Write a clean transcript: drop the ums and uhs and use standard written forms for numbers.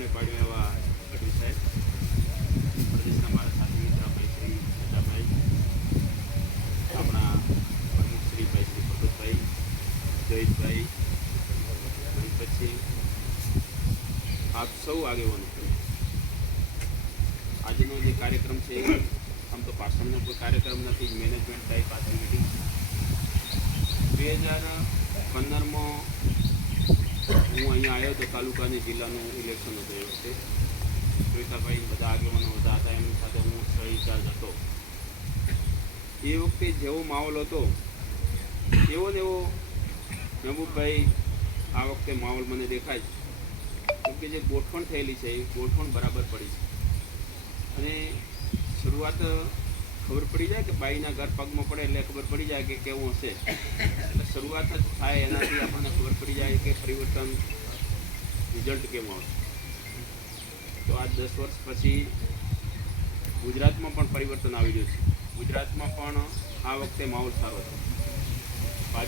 લોકોને પાડ્યો એવા ગઢવી સાહેબ, પ્રદેશના મારા સાથી મિત્ર ભાઈ શ્રી નદાભાઈ, આપણા પ્રમુખ શ્રી ભાઈ શ્રી ભગતભાઈ, જયેશભાઈ, અને પછી આપ સૌ આગેવાનો. આજનો જે કાર્યક્રમ છે આમ તો ભાષણનો કોઈ કાર્યક્રમ નથી, મેનેજમેન્ટ ટાઈપ આજની મિટિંગ. 2015માં હું અહીંયા આવ્યો તો તાલુકાની જિલ્લાનું ઇલેક્શન હતું. એ વખતે શ્વેતાભાઈ બધા આગેવાનો બધા હતા, એમની સાથે હું સહઇન્ચાર્જ હતો. એ વખતે જેવો માહોલ હતો એવો ને એવો મહેબૂબભાઈ આ વખતે માહોલ મને દેખાય છે, કે જે ગોઠવણ થયેલી છે એ ગોઠવણ બરાબર પડી છે. અને શરૂઆત ખબર પડી જાય કે બાઈના ઘર પગમાં પડે એટલે ખબર પડી જાય કે કેવું હશે. એટલે શરૂઆત જ થાય એનાથી આપણને ખબર પડી જાય કે પરિવર્તન રિઝલ્ટ કેમ આવશે. તો આ 10 વર્ષ પછી ગુજરાતમાં પણ પરિવર્તન આવી રહ્યું છે. ગુજરાતમાં પણ આ વખતે માહોલ સારો છે.